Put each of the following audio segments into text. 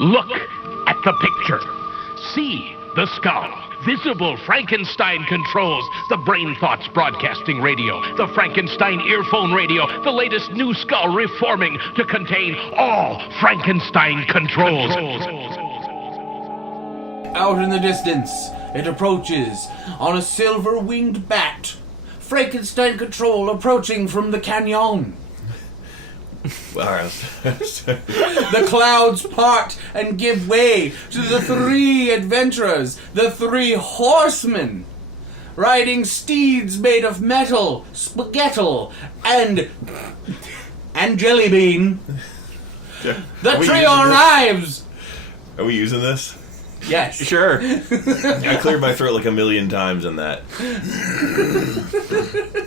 Look at the picture. See the skull. Visible Frankenstein controls. The Brain Thoughts broadcasting radio. The Frankenstein earphone radio. The latest new skull reforming to contain all Frankenstein controls. Out in the distance, it approaches on a silver-winged bat. Frankenstein control approaching from the canyon. The clouds part and give way to the three adventurers, the three horsemen, riding steeds made of metal, spaghetti, and jelly bean. The trio arrives. Are we using this? Yes. Sure. I cleared my throat like 1,000,000 times in that.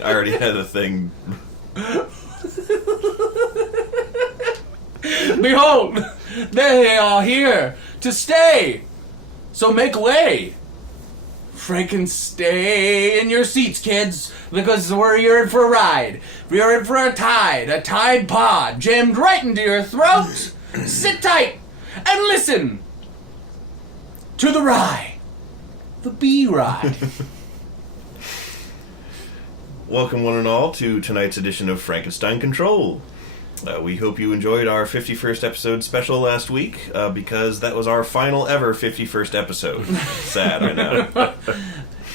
I already had a thing. Behold, they are here to stay. So make way. Stay in your seats, kids, because you're in for a ride. You're in for a Tide Pod jammed right into your throat. Sit tight and listen to the ride, the bee ride. Welcome, one and all, to tonight's edition of Frankenstein Control. We hope you enjoyed our 51st episode special last week, because that was our final ever 51st episode. Sad, I know.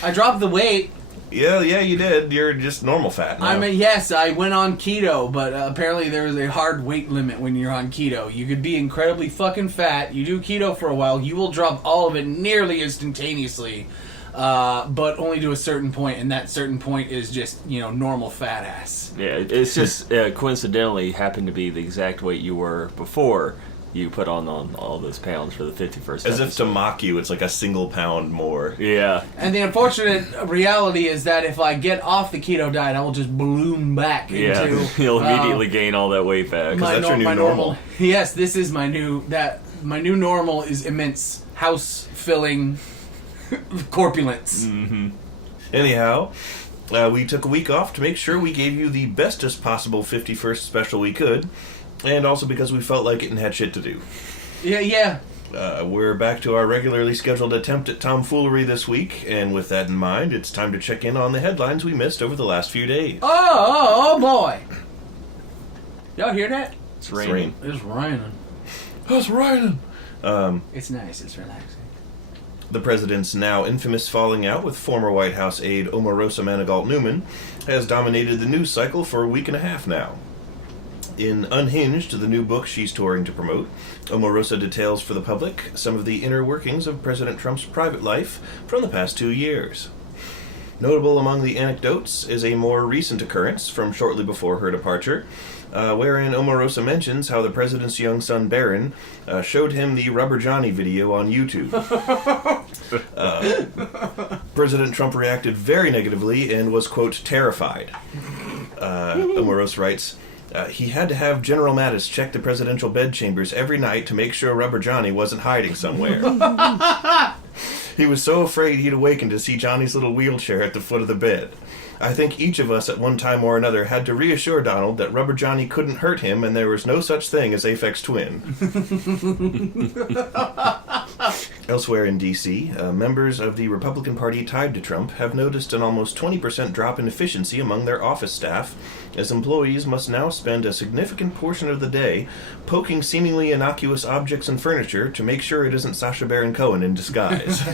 I dropped the weight. Yeah, you did. You're just normal fat now. I mean, yes, I went on keto, but apparently there is a hard weight limit when you're on keto. You could be incredibly fucking fat. You do keto for a while, you will drop all of it nearly instantaneously. But only to a certain point, and that certain point is just, normal fat ass. Yeah, it's just coincidentally happened to be the exact weight you were before you put on all those pounds for the 51st As episode. if to mock you, it's like a single pound more. Yeah. And the unfortunate reality is that if I get off the keto diet, I will just balloon back into... You'll immediately gain all that weight back. Because that's your new normal. Yes, this is my new normal is immense, house-filling corpulence. Mm-hmm. Anyhow, we took a week off to make sure we gave you the bestest possible 51st special we could, and also because we felt like it and had shit to do. Yeah. We're back to our regularly scheduled attempt at tomfoolery this week, and with that in mind, it's time to check in on the headlines we missed over the last few days. Oh boy. Y'all hear that? It's raining. It's raining. It's raining! It's nice. It's relaxing. The president's now infamous falling out with former White House aide Omarosa Manigault Newman has dominated the news cycle for a week and a half now. In Unhinged, the new book she's touring to promote, Omarosa details for the public some of the inner workings of President Trump's private life from the past 2 years. Notable among the anecdotes is a more recent occurrence from shortly before her departure, wherein Omarosa mentions how the president's young son Barron showed him the Rubber Johnny video on YouTube. President Trump reacted very negatively and was, quote, terrified. Omarosa writes, he had to have General Mattis check the presidential bedchambers every night to make sure Rubber Johnny wasn't hiding somewhere. He was so afraid he'd awaken to see Johnny's little wheelchair at the foot of the bed. I think each of us at one time or another had to reassure Donald that Rubber Johnny couldn't hurt him and there was no such thing as Aphex Twin. Elsewhere in D.C., members of the Republican Party tied to Trump have noticed an almost 20% drop in efficiency among their office staff, as employees must now spend a significant portion of the day poking seemingly innocuous objects and furniture to make sure it isn't Sacha Baron Cohen in disguise.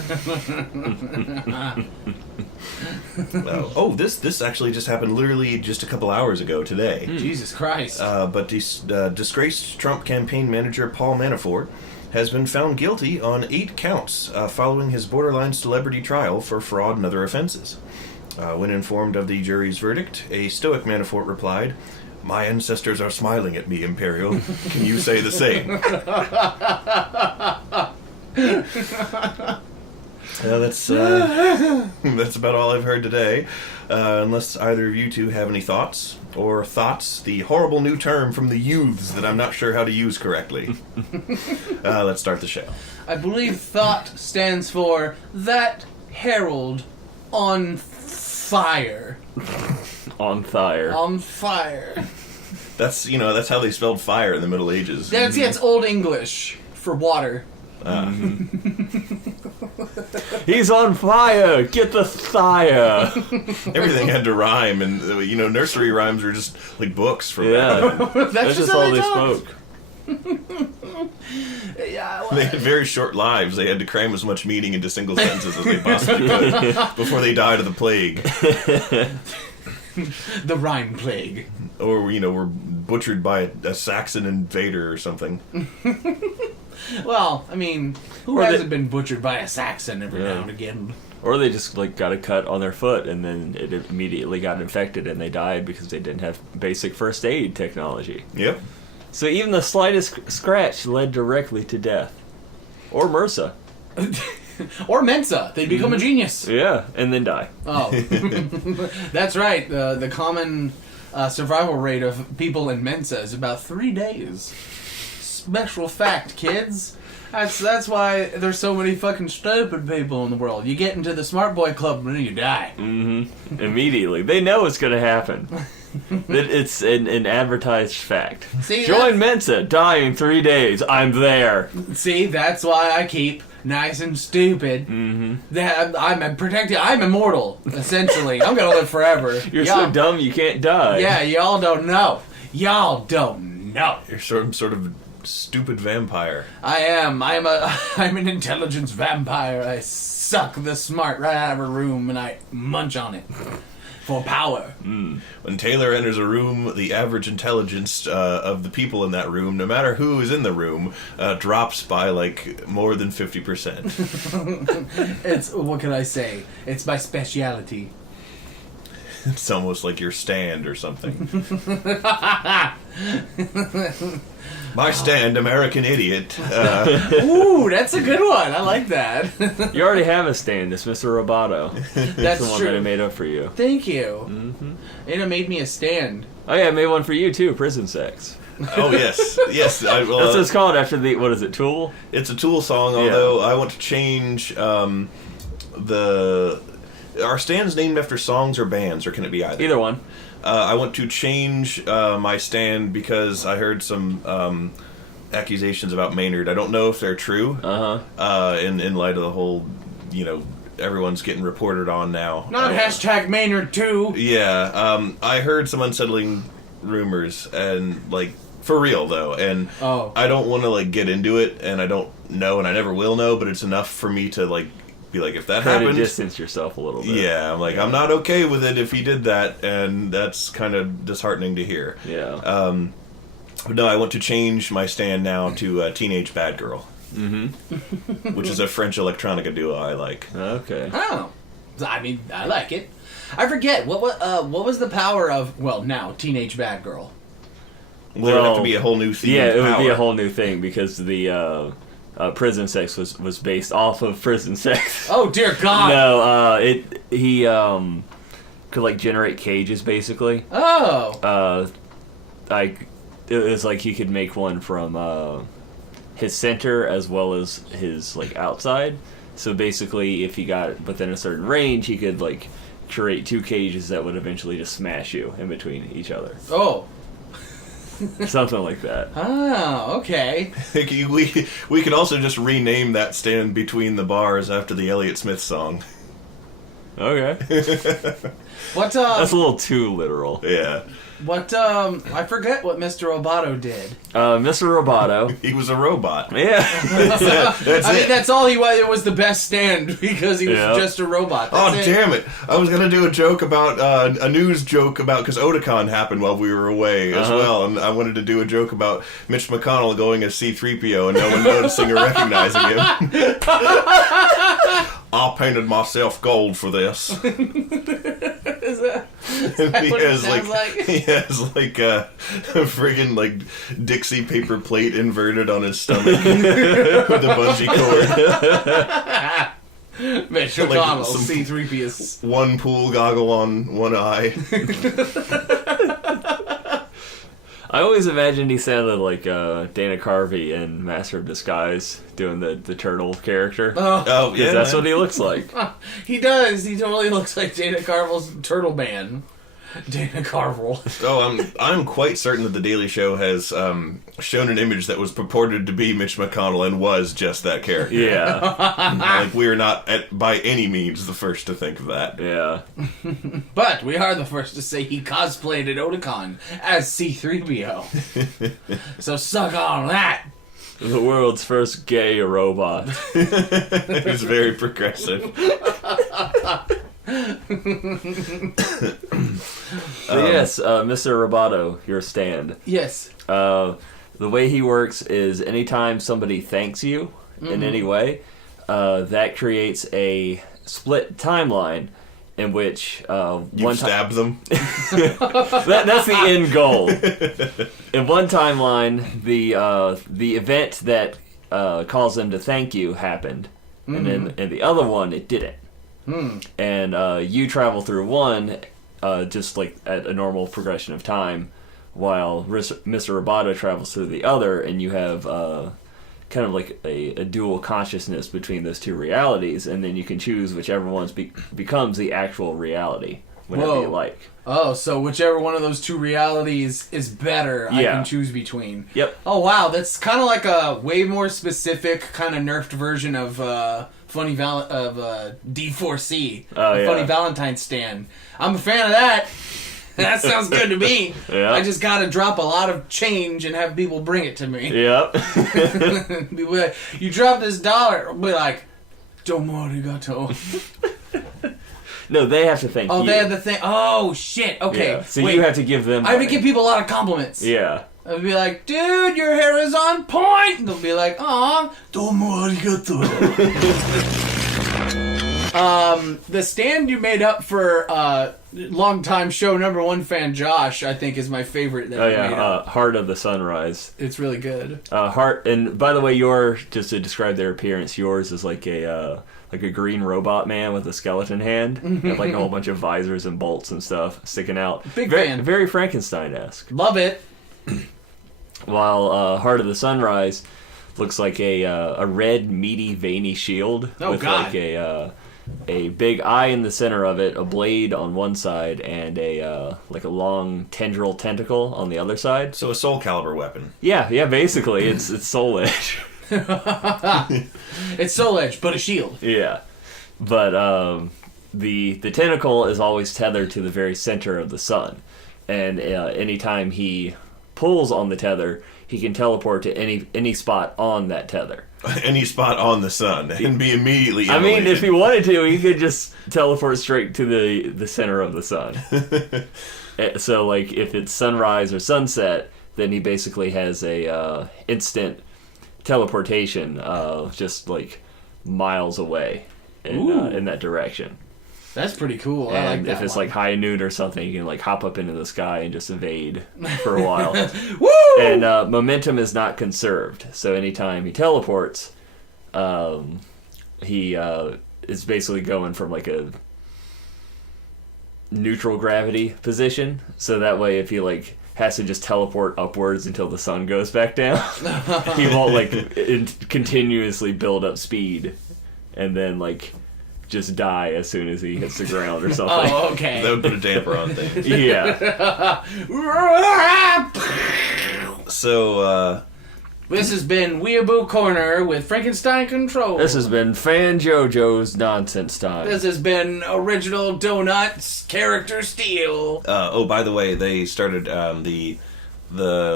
This actually just happened literally just a couple hours ago today. Jesus Christ. But disgraced Trump campaign manager Paul Manafort has been found guilty on 8 counts following his borderline celebrity trial for fraud and other offenses. When informed of the jury's verdict, a stoic Manafort replied, "My ancestors are smiling at me, Imperial. Can you say the same?" That's about all I've heard today. Unless either of you two have any thoughts, or thoughts, the horrible new term from the youths that I'm not sure how to use correctly. Let's start the show. I believe thought stands for that herald on fire. On fire. On fire. That's how they spelled fire in the Middle Ages. It's Old English for water. He's on fire! Get the fire! Everything had to rhyme, and nursery rhymes were just like books from Yeah. That's just how all they talk. spoke. Yeah, well, They had very short lives. They had to cram as much meaning into single sentences as they possibly could before they died of the plague. the rhyme plague. Or, were butchered by a Saxon invader or something. Well, I mean, who Or hasn't been butchered by a Saxon every now and again? Or they just got a cut on their foot and then it immediately got infected and they died because they didn't have basic first aid technology. Yep. So even the slightest scratch led directly to death. Or MRSA. Or Mensa. They become a genius. Yeah, and then die. Oh. That's right. The common survival rate of people in Mensa is about 3 days. Special fact, kids. That's why there's so many fucking stupid people in the world. You get into the smart boy club and then you die. Mm-hmm. Immediately. They know it's going to happen. It's an advertised fact. See, Join Mensa. Die in 3 days. I'm there. See, that's why I keep nice and stupid. Mm-hmm. That I'm protected. I'm immortal, essentially. I'm gonna live forever. You're so dumb you can't die. Yeah, y'all don't know. Y'all don't know. You're sort of stupid vampire. I am. I'm an intelligence vampire. I suck the smart right out of a room and I munch on it for power. When Taylor enters a room, the average intelligence of the people in that room, no matter who is in the room, drops by more than 50%. It's, what can I say? It's my speciality. It's almost like your stand or something. My stand, American Idiot. Ooh, that's a good one. I like that. You already have a stand. It's Mr. Roboto. That's the one true. that I made up for you. Thank you. Mm-hmm. It made me a stand. Oh yeah, I made one for you too. Prison Sex. Oh, yes. Yes. That's what it's called after the, what is it, Tool? It's a Tool song, although I want to change our stand's named after songs or bands, or can it be either? Either one. I want to change my stand because I heard some accusations about Maynard. I don't know if they're true. In light of the whole, everyone's getting reported on now. Not hashtag Maynard too. Yeah, I heard some unsettling rumors, and for real though, and I don't want to get into it, and I don't know, and I never will know, but it's enough for me to be like, if that Try happened, to distance yourself a little bit. Yeah, I'm I'm not okay with it if he did that, and that's kind of disheartening to hear. Yeah. But no, I want to change my stand now to Teenage Bad Girl. Mm-hmm. Which is a French electronica duo I like. Okay. Oh, I mean, I like it. I forget what was the power of now Teenage Bad Girl. Well, there would have to be a whole new theme. Yeah, it would be a whole new thing because the Prison Sex was based off of Prison Sex. Oh dear God! No, he could generate cages basically. Oh. It was he could make one from his center as well as his outside. So basically, if he got within a certain range, he could create two cages that would eventually just smash you in between each other. Oh. Something like that. Oh, okay. We could also just rename that stand Between the Bars after the Elliott Smith song. Okay. That's a little too literal. Yeah. I forget what Mr. Roboto did. Mr. Roboto. He was a robot. Yeah. That's it. That's all he was. It was the best stand because he was just a robot. Damn it. I was going to do a joke about, a news joke about, because Otakon happened while we were away as well, and I wanted to do a joke about Mitch McConnell going as C-3PO and no one noticing or recognizing him. I painted myself gold for this. Is that he what has it sounds like? He has a friggin' Dixie paper plate inverted on his stomach with a bungee cord. Mitch McConnell, C-3PO. One pool goggle on one eye. I always imagined he sounded like Dana Carvey in Master of Disguise doing the turtle character. Oh, yeah. That's what he looks like. He does. He totally looks like Dana Carvey's Turtle Man. Dana Carville. Oh, I'm quite certain that the Daily Show has shown an image that was purported to be Mitch McConnell and was just that character. Yeah. Like, we are not by any means the first to think of that. Yeah. But we are the first to say he cosplayed at Otakon as C-3PO. So suck on that. The world's first gay robot. It's very progressive. Yes, Mr. Roboto, your stand. Yes. The way he works is anytime somebody thanks you in any way, that creates a split timeline in which You stab them. that's the end goal. In one timeline, the event that caused them to thank you happened, and then in the other one, it didn't. And you travel through one, just like at a normal progression of time, while Mr. Roboto travels through the other, and you have kind of like a dual consciousness between those two realities, and then you can choose whichever one becomes the actual reality whenever you like. Oh, so whichever one of those two realities is better, I Yeah. can choose between. Yep. Oh, wow, that's kind of like a way more specific, kind of nerfed version of D4C, yeah. Funny Valentine's stand. I'm a fan of that. That sounds good to me. Yeah. I just gotta drop a lot of change and have people bring it to me. Yep. Be like, you drop this $1, I'll be like, domo arigato. No, they have to thank you. Oh, they have the thing. Oh, shit. Okay. Yeah. So wait. you have to give them. I would give people a lot of compliments. Yeah. I'd be like, dude, your hair is on point. And they'll be like, aw, domo arigato. The stand you made up for longtime show #1 fan Josh, I think, is my favorite that Oh you made yeah. up. Heart of the Sunrise. It's really good. Heart. And by the way, just to describe their appearance, yours is like a green robot man with a skeleton hand, and like a whole bunch of visors and bolts and stuff sticking out. Big fan. Very Frankenstein-esque. Love it. While Heart of the Sunrise looks like a red, meaty, veiny shield with God. like a big eye in the center of it, a blade on one side, and a long tentacle on the other side. So a Soul Calibur weapon. Yeah, basically it's Soul Edge. It's Soul Edge, but a shield. Yeah, but the tentacle is always tethered to the very center of the sun, and anytime he pulls on the tether, he can teleport to any spot on that tether. Any spot on the sun and be immediately I mean, immolated. if he wanted to, he could just teleport straight to the center of the sun. So, like, if it's sunrise or sunset, then he basically has a instant teleportation, just like miles away in that direction. That's pretty cool. I like And that if it's one. like high noon or something, you can like hop up into the sky and just evade for a while. Woo! And momentum is not conserved, so anytime he teleports, he is basically going from like a neutral gravity position. So that way, if he like has to just teleport upwards until the sun goes back down, he won't like continuously build up speed, and then like just die as soon as he hits the ground or something. Oh, okay. That would put a damper on things. Yeah. So, This has been Weeaboo Corner with Frankenstein Control. This has been Fan JoJo's Nonsense Time. This has been Original Donuts Character Steel. oh, by the way, they started the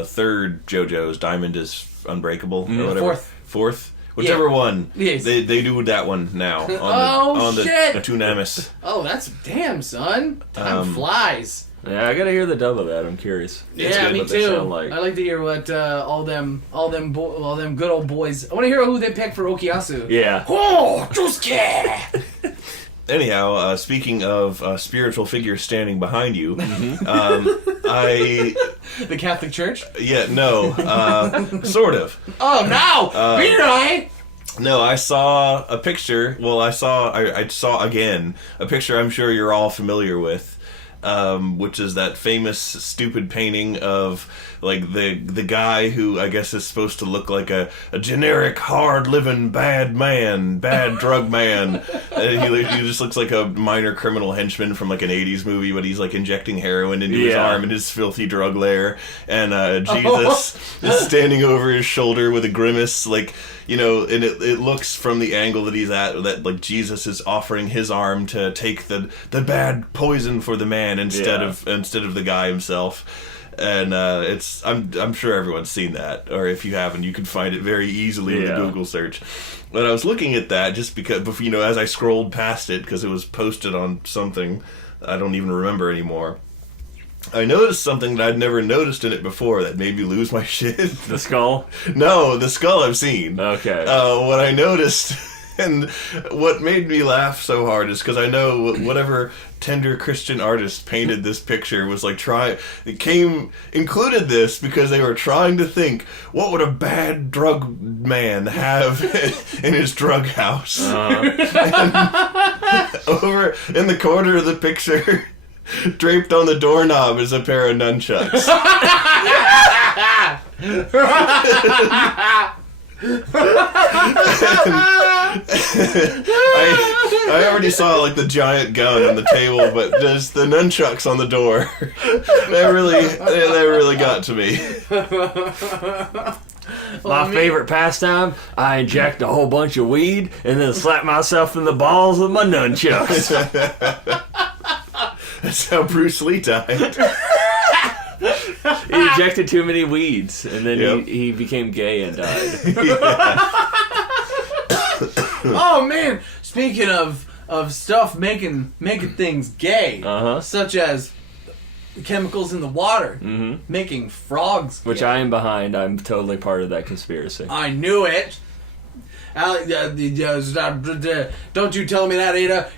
third JoJo's Diamond is Unbreakable or whatever. Fourth. Whichever one. Yes. They do that one now on Oh, the shit. Tunamis. Oh, that's damn, son. Time flies. Yeah, I gotta hear the dub of that. I'm curious. Yeah, good me what they too. sound like. I like to hear what all them good old boys. I want to hear who they pick for Okiasu. Yeah. Oh, Jusuke! Anyhow, speaking of spiritual figures standing behind you, The Catholic Church. Sort of. Oh no! Be right. No, I saw a picture. Well, I saw again a picture I'm sure you're all familiar with which is that famous stupid painting of like the guy who I guess is supposed to look like a generic hard living bad drug man. He just looks like a minor criminal henchman from like an 80s movie, but he's like injecting heroin into his arm in his filthy drug lair, and Jesus is standing over his shoulder with a grimace, like, you know, and it looks from the angle that he's at that like Jesus is offering his arm to take the bad poison for the man instead of the guy himself. And I'm sure everyone's seen that, or if you haven't, you can find it very easily with a Google search. But I was looking at that just because, you know, as I scrolled past it, because it was posted on something I don't even remember anymore, I noticed something that I'd never noticed in it before that made me lose my shit. The skull? No, the skull I've seen. Okay. What I noticed, and what made me laugh so hard, is because I know whatever tender Christian artist painted this picture was like included this because they were trying to think, what would a bad drug man have in his drug house? Over in the corner of the picture, draped on the doorknob, is a pair of nunchucks. I already saw like the giant gun on the table, but just the nunchucks on the door. They really got to me. My favorite pastime, I inject a whole bunch of weed and then slap myself in the balls with my nunchucks. That's how Bruce Lee died. He injected too many weeds, and then he became gay and died. Oh man! Speaking of stuff making things gay, such as the chemicals in the water, making frogs gay. Which I am behind. I'm totally part of that conspiracy. I knew it. Don't you tell me that, Ada.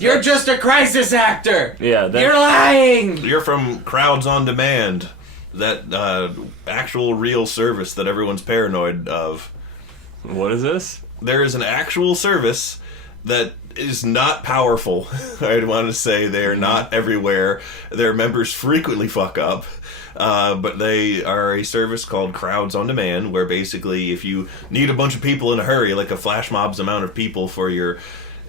You're just a crisis actor. Yeah, you're lying. You're from Crowds on Demand, that actual real service that everyone's paranoid of. What is this? There is an actual service that is not powerful. I'd want to say they are not everywhere. Their members frequently fuck up. But they are a service called Crowds on Demand, where basically if you need a bunch of people in a hurry, like a flash mob's amount of people for your,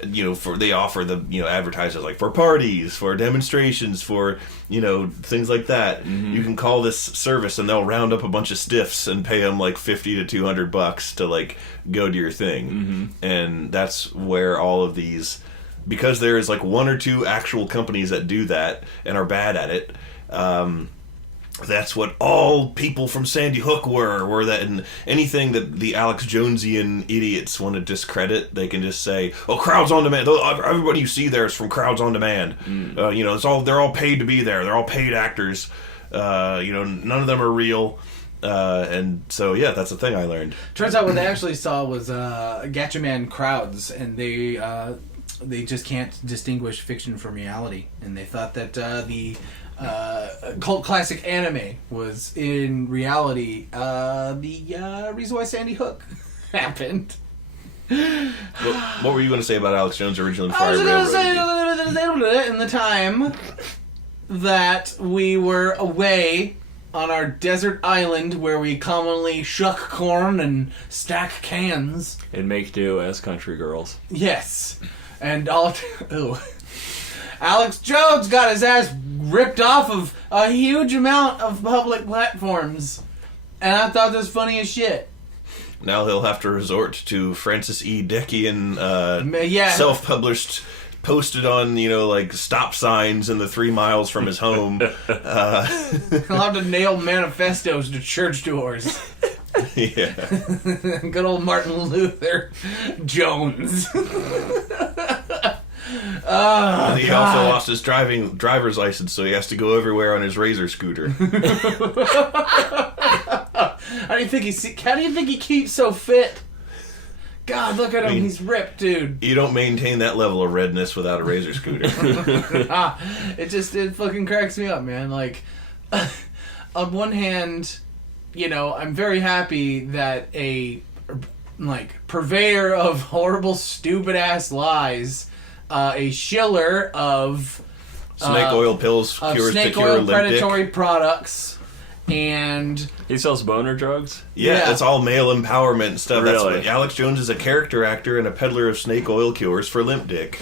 they offer the, advertisers like for parties, for demonstrations, for, things like that. You can call this service and they'll round up a bunch of stiffs and pay them like $50 to $200 to like go to your thing. And that's where all of these, because there is like one or two actual companies that do that and are bad at it, that's what all people from Sandy Hook were that, and anything that the Alex Jonesian idiots want to discredit, they can just say, oh, Crowds on Demand, everybody you see there is from Crowds on Demand. They're all paid to be there, they're all paid actors, none of them are real, and so that's the thing I learned. Turns out what they actually saw was Gatchaman crowds, and they just can't distinguish fiction from reality, and they thought that the cult classic anime was in reality the reason why Sandy Hook happened. What were you going to say about Alex Jones' original Fire I was Railroad? going to say in the time that we were away on our desert island where we commonly shuck corn and stack cans and make do as country girls. Yes, and Alex Jones got his ass ripped off of a huge amount of public platforms. And I thought that was funny as shit. Now he'll have to resort to Francis E. Deckian, self-published, posted on, stop signs in the 3 miles from his home. He'll have to nail manifestos to church doors. Yeah. Good old Martin Luther Jones. And he also lost his driver's license, so he has to go everywhere on his Razor scooter. How do you think he keeps so fit? God, look at him. He's ripped, dude. You don't maintain that level of redness without a Razor scooter. It fucking cracks me up, man. Like, on one hand, I'm very happy that a purveyor of horrible, stupid ass lies, a shiller of Snake oil pills cures snake to cure oil limp predatory dick. products, and He sells boner drugs? Yeah, Yeah. it's all male empowerment stuff. That's Really? what Alex Jones is a character actor and a peddler of snake oil cures for limp dick.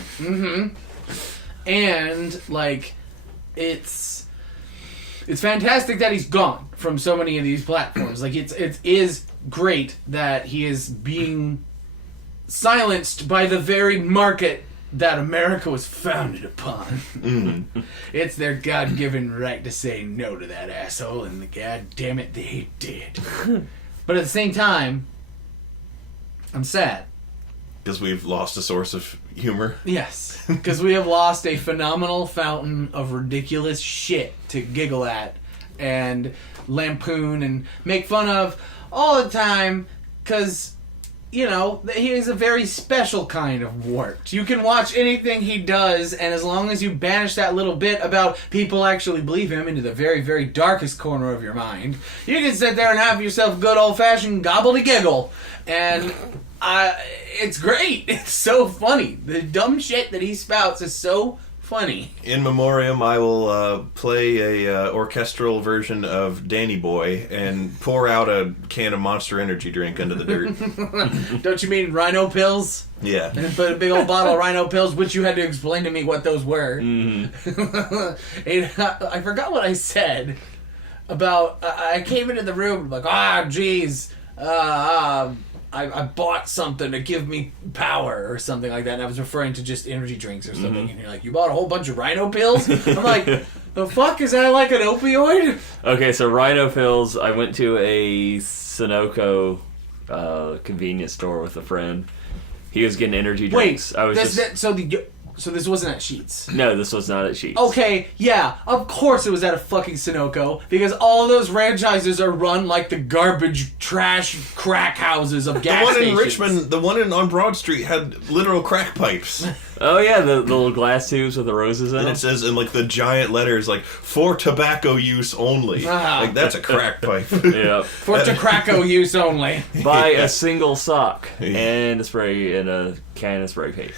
and like it's fantastic that he's gone from so many of these platforms. Like it is great that he is being silenced by the very market that America was founded upon. It's their God-given right to say no to that asshole, and God damn it, they did. But at the same time, I'm sad. Because we've lost a source of humor. Yes, because we have lost a phenomenal fountain of ridiculous shit to giggle at and lampoon and make fun of all the time, because, you know, he is a very special kind of wart. You can watch anything he does, and as long as you banish that little bit about people actually believe him into the very, very darkest corner of your mind, you can sit there and have yourself good old-fashioned gobble-de-giggle. And it's great. It's so funny. The dumb shit that he spouts is so funny. In memoriam, I will play a orchestral version of Danny Boy and pour out a can of Monster Energy drink into the dirt. Don't you mean Rhino pills? Yeah. And put a big old bottle of Rhino pills, which you had to explain to me what those were. I forgot what I said about... I came into the room like, geez, I bought something to give me power or something like that, and I was referring to just energy drinks or something, and you're like, you bought a whole bunch of Rhino pills? I'm like, the fuck? Is that like an opioid? Okay, so Rhino pills, I went to a Sunoco convenience store with a friend. He was getting energy drinks. Wait, so this wasn't at Sheetz. No, this was not at Sheetz. Okay, yeah, of course it was at a fucking Sunoco, because all those franchises are run like the garbage, trash, crack houses of gas The one stations. in Richmond, the one on Broad Street had literal crack pipes. Oh yeah, the little glass tubes with the roses in And them. it says in like the giant letters, like, for tobacco use only. Like, that's a crack pipe. Yeah. For tobacco use only. Buy a single sock and a spray and a can of spray paint.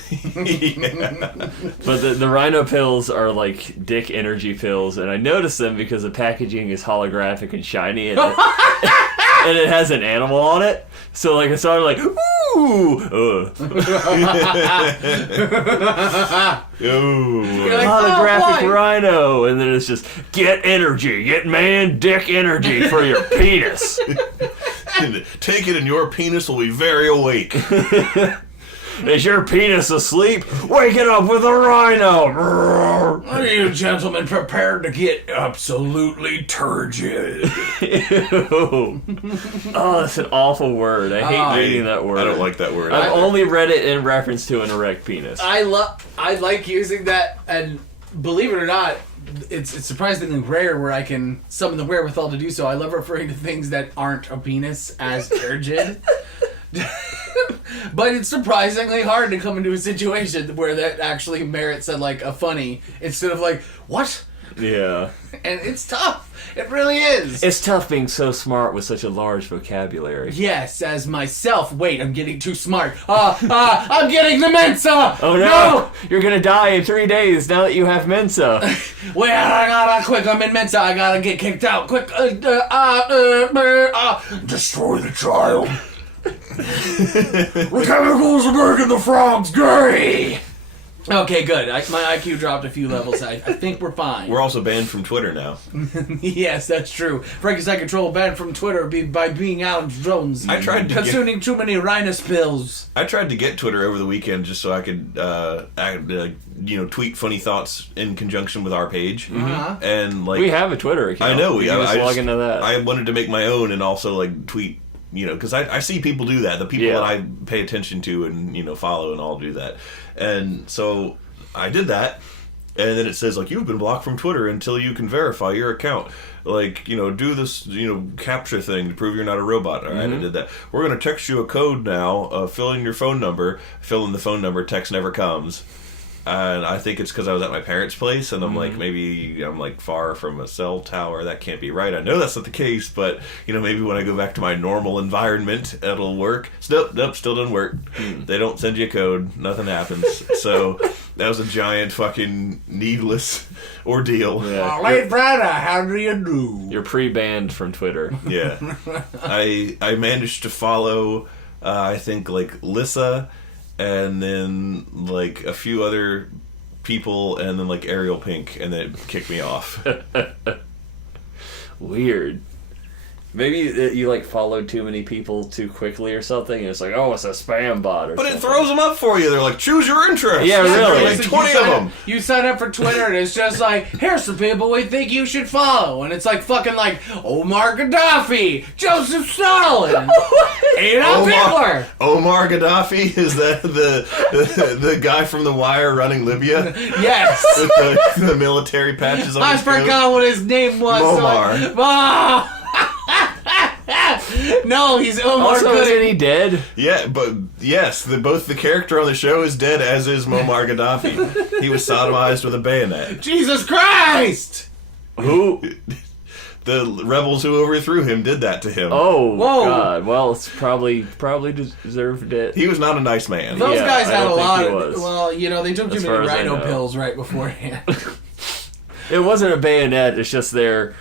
But the Rhino pills are like dick energy pills, and I noticed them because the packaging is holographic and shiny, and and it has an animal on it. So like I saw it like, ooh, Ooh. You're like, holographic why? Rhino, and then it's just get energy, get man dick energy for your penis. Take it and your penis will be very awake. Is your penis asleep? Wake it up with a Rhino. Are you gentlemen prepared to get absolutely turgid? Ew. Oh, that's an awful word. I hate reading that word. I don't like that word. I've either. only read it in reference to an erect penis. I like using that, and believe it or not, it's surprisingly rare where I can summon the wherewithal to do so. I love referring to things that aren't a penis as turgid. But it's surprisingly hard to come into a situation where that actually merits a funny instead of like, what? Yeah. And it's tough. It really is. It's tough being so smart with such a large vocabulary. Yes, as myself. Wait, I'm getting too smart. I'm getting the Mensa! Oh no! You're gonna die in 3 days now that you have Mensa. Wait, quick, I'm in Mensa. I gotta get kicked out. Quick, destroy the child. The chemicals are making the frogs gay. Okay, good. My IQ dropped a few levels. I think we're fine. We're also banned from Twitter now. Yes, that's true. Frankenstein Control banned from Twitter by being Alex Jones. I tried to consuming too many Rhinus pills. I tried to get Twitter over the weekend just so I could, tweet funny thoughts in conjunction with our page. Uh-huh. And like We have a Twitter account. I know. You can just log just, into that. I wanted to make my own and also like tweet. Because I see people do that. The people that I pay attention to and follow and all do that. And so I did that, and then it says like you've been blocked from Twitter until you can verify your account. Like do this captcha thing to prove you're not a robot. All right, I did that. We're gonna text you a code now. Fill in your phone number. Fill in the phone number. Text never comes. And I think it's because I was at my parents' place, and I'm like, maybe I'm like far from a cell tower. That can't be right. I know that's not the case, but maybe when I go back to my normal environment, it'll work. Nope, still doesn't work. They don't send you a code. Nothing happens. So that was a giant fucking needless ordeal. Yeah. Late Friday, how do you do? You're pre-banned from Twitter. Yeah, I managed to follow. I think like Lissa. And then, like, a few other people, and then, like, Ariel Pink, and then it kicked me off. Weird. Maybe you, like, followed too many people too quickly or something, and it's like, oh, it's a spam bot or But something. it throws them up for you. They're like, choose your interest. Yeah, really. Like 20 of them. You sign up for Twitter, and it's just like, here's some people we think you should follow. And it's like fucking like Omar Gaddafi, Joseph Stalin, Adolf Hitler. Omar Gaddafi? Is that the guy from The Wire running Libya? Yes. With the military patches on I his coat? forgot what his name was. Omar. No, he's Omar. Also, isn't he dead? Yeah, but yes, both the character on the show is dead, as is Muammar Gaddafi. He was sodomized with a bayonet. Jesus Christ! Who? The rebels who overthrew him did that to him. Oh, Whoa. God. Well, it's probably deserved it. He was not a nice man. Those Yeah, guys I had don't a think lot he of. was. Well, they took too As many far as I Rhino know. pills right beforehand. It wasn't a bayonet, it's just their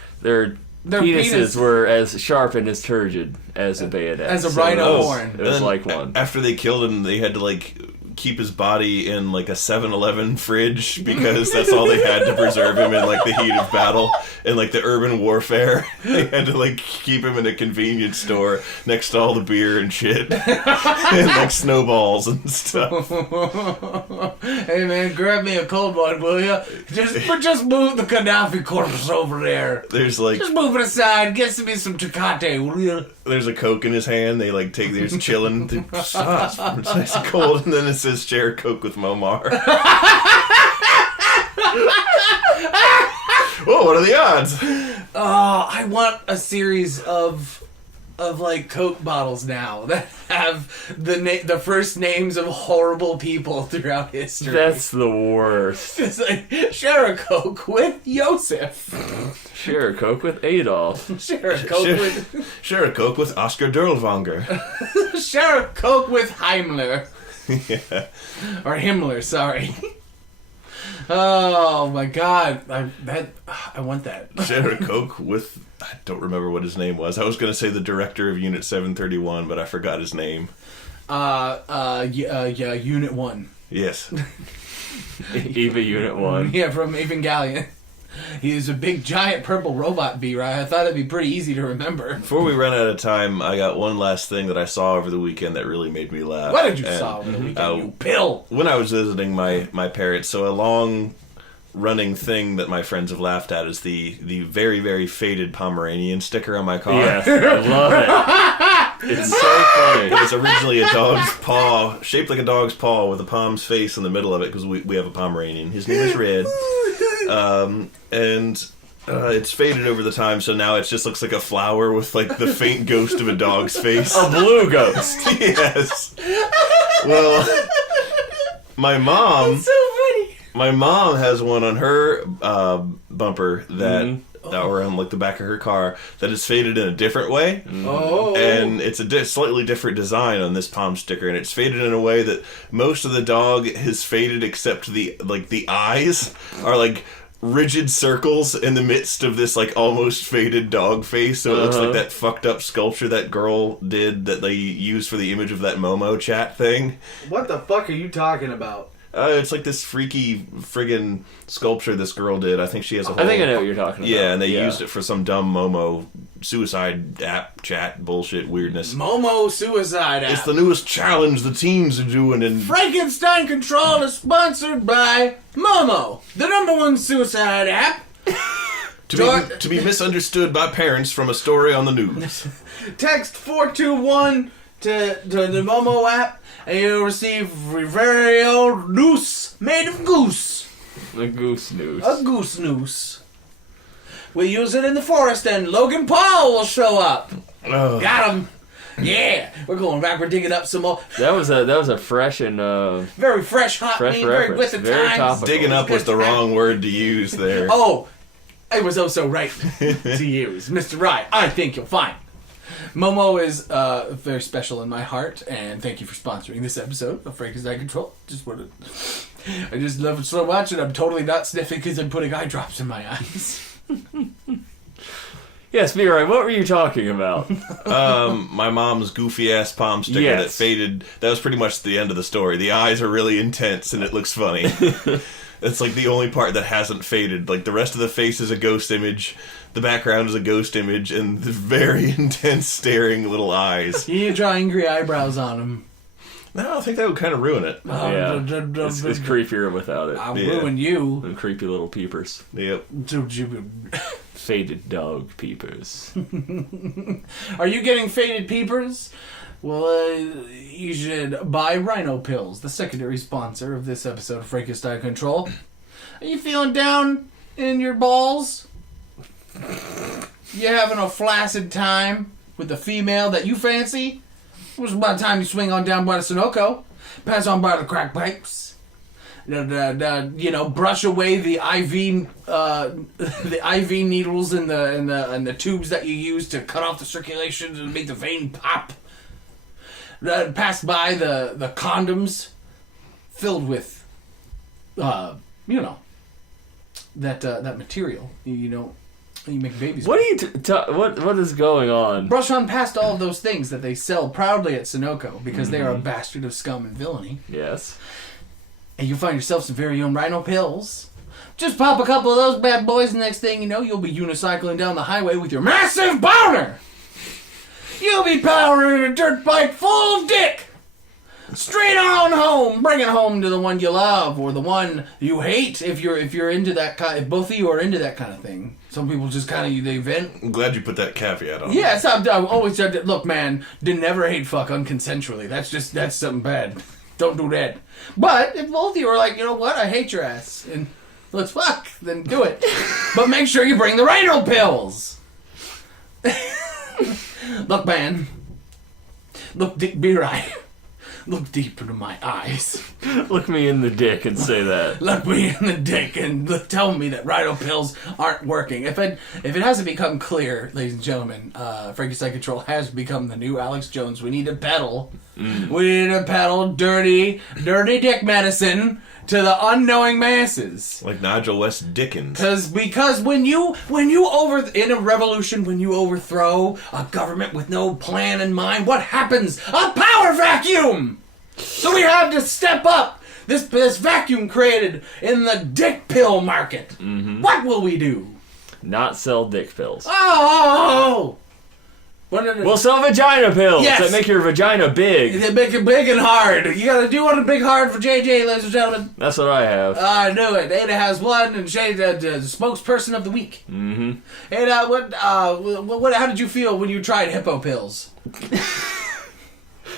penises penis. were as sharp and as turgid as a bayonet. As a rhino horn. It was And like one. After they killed him, they had to like keep his body in like a 7-Eleven fridge because that's all they had to preserve him in like the heat of battle and like the urban warfare. They had to like keep him in a convenience store next to all the beer and shit and like snowballs and stuff. Hey man, grab me a cold one, will you? Just move the Gaddafi corpse over there. There's like Just move it aside. Get me some Tecate, will you? there's a Coke in his hand. They like take there's chilling. It's nice and cold, and then it says share a Coke with Momar. Whoa, what are the odds? Oh, I want a series of like Coke bottles now that have the first names of horrible people throughout history. That's the worst. It's like, share a Coke with Joseph. Share a Coke with Adolf. Share a Coke with... Share a Coke with Oscar Derlwanger. Share a Coke with Heimler. Yeah. Or Himmler, sorry. Oh my god. I want that. Share a Coke with... I don't remember what his name was. I was going to say the director of Unit 731, but I forgot his name. Unit 1. Yes. Eva Unit 1. Yeah, from Evangelion. He's a big, giant purple robot bee, right? I thought it'd be pretty easy to remember. Before we run out of time, I got one last thing that I saw over the weekend that really made me laugh. What did you And, saw over the weekend, you pill? When I was visiting my parents, so a long running thing that my friends have laughed at is the very, very faded Pomeranian sticker on my car. Yes, I love it. It's so funny. It was originally a dog's paw, shaped like a dog's paw with a Pom's face in the middle of it because we have a Pomeranian. His name is Red. And it's faded over the time, so now it just looks like a flower with like the faint ghost of a dog's face. A blue ghost. Yes. Well, my mom... So funny. My mom has one on her bumper that, or on like the back of her car, that is faded in a different way. Oh. And it's a slightly different design on this Palm sticker, and it's faded in a way that most of the dog has faded except the eyes are like rigid circles in the midst of this like almost faded dog face, so it looks like that fucked up sculpture that girl did that they used for the image of that Momo chat thing. What the fuck are you talking about? It's like this freaky friggin' sculpture this girl did. I think she has a whole... I think I know what you're talking about. Yeah, and they used it for some dumb Momo suicide app chat bullshit weirdness. Momo suicide app. It's the newest challenge the teens are doing, and Frankenstein Control is sponsored by Momo, the #1 suicide app. to be misunderstood by parents from a story on the news. Text 421 to the Momo app, and you'll receive a very old noose made of goose. A goose noose. A goose noose. We use it in the forest, and Logan Paul will show up. Ugh. Got him. Yeah, we're going back. We're digging up some more. That was a fresh and Very fresh, hot, fresh meme, very reference. with the Very times. topical. Digging up was the wrong word to use there. Oh, it was so right to use. Mr. Right, I think you'll find. Momo is very special in my heart, and thank you for sponsoring this episode of Frankenstein Control. I just love it so much, and I'm totally not sniffing because I'm putting eye drops in my eyes. Yes, B-Right, what were you talking about? My mom's goofy-ass palm sticker that faded. That was pretty much the end of the story. The eyes are really intense, and it looks funny. It's like the only part that hasn't faded. Like, the rest of the face is a ghost image, the background is a ghost image, and the very intense staring little eyes. You draw angry eyebrows on him. No, I think that would kind of ruin it. Yeah, it's creepier without it. I'll ruin you. And creepy little peepers. Yep. Faded dog peepers. Are you getting faded peepers? Well, you should buy Rhino pills, the secondary sponsor of this episode of Frankenstein Control. Are you feeling down in your balls? You having a flaccid time with the female that you fancy? It was about time you swing on down by the Sunoco, pass on by the crack pipes, brush away the IV needles and the tubes that you use to cut off the circulation and make the vein pop. Pass by the condoms filled with, that material. You make babies. What are what is going on? Brush on past all of those things that they sell proudly at Sunoco because they are a bastard of scum and villainy. Yes. And you find yourself some very own Rhino pills. Just pop a couple of those bad boys, and next thing you know, you'll be unicycling down the highway with your massive boner. You'll be powering a dirt bike full of dick. Straight on home, bring it home to the one you love or the one you hate. If you're into that kind, if both of you are into that kind of thing. Some people just kind of they vent. I'm glad you put that caveat on. Yeah, I've always said that. Look, man, never hate fuck unconsensually. That's something bad. Don't do that. But if both of you are like, you know what, I hate your ass and let's fuck, then do it. But make sure you bring the Rhino pills. Look, man. Look, be right. Look deep into my eyes. Look me in the dick and say that. Look me in the dick and tell me that Rhino pills aren't working. If it hasn't become clear, ladies and gentlemen, Frankenstein Control has become the new Alex Jones. We need to peddle. We need to peddle dirty dick medicine to the unknowing masses. Like Nigel West Dickens. Because when you in a revolution, when you overthrow a government with no plan in mind, what happens? A power vacuum! So we have to step up this vacuum created in the dick pill market. Mm-hmm. What will we do? Not sell dick pills. Oh! We'll sell vagina pills that make your vagina big. They make it big and hard. You gotta do one big hard for JJ, ladies and gentlemen. That's what I have. I knew it. Ada has one, and Shay's the spokesperson of the week. Mm-hmm. Ada, how did you feel when you tried hippo pills?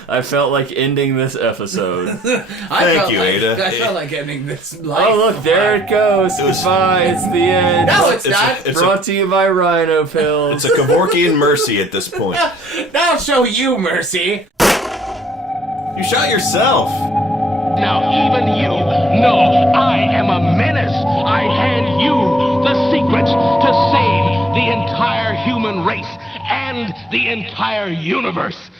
I felt like ending this episode. Thank you, Ada. I felt like ending this life. Oh, look, there it goes. Goodbye. It's the end. No, it's not. Brought to you by Rhino pills. It's a Kevorkian mercy at this point. I'll show you mercy. You shot yourself. Now even you know I am a menace. I hand you the secrets to save the entire human race and the entire universe.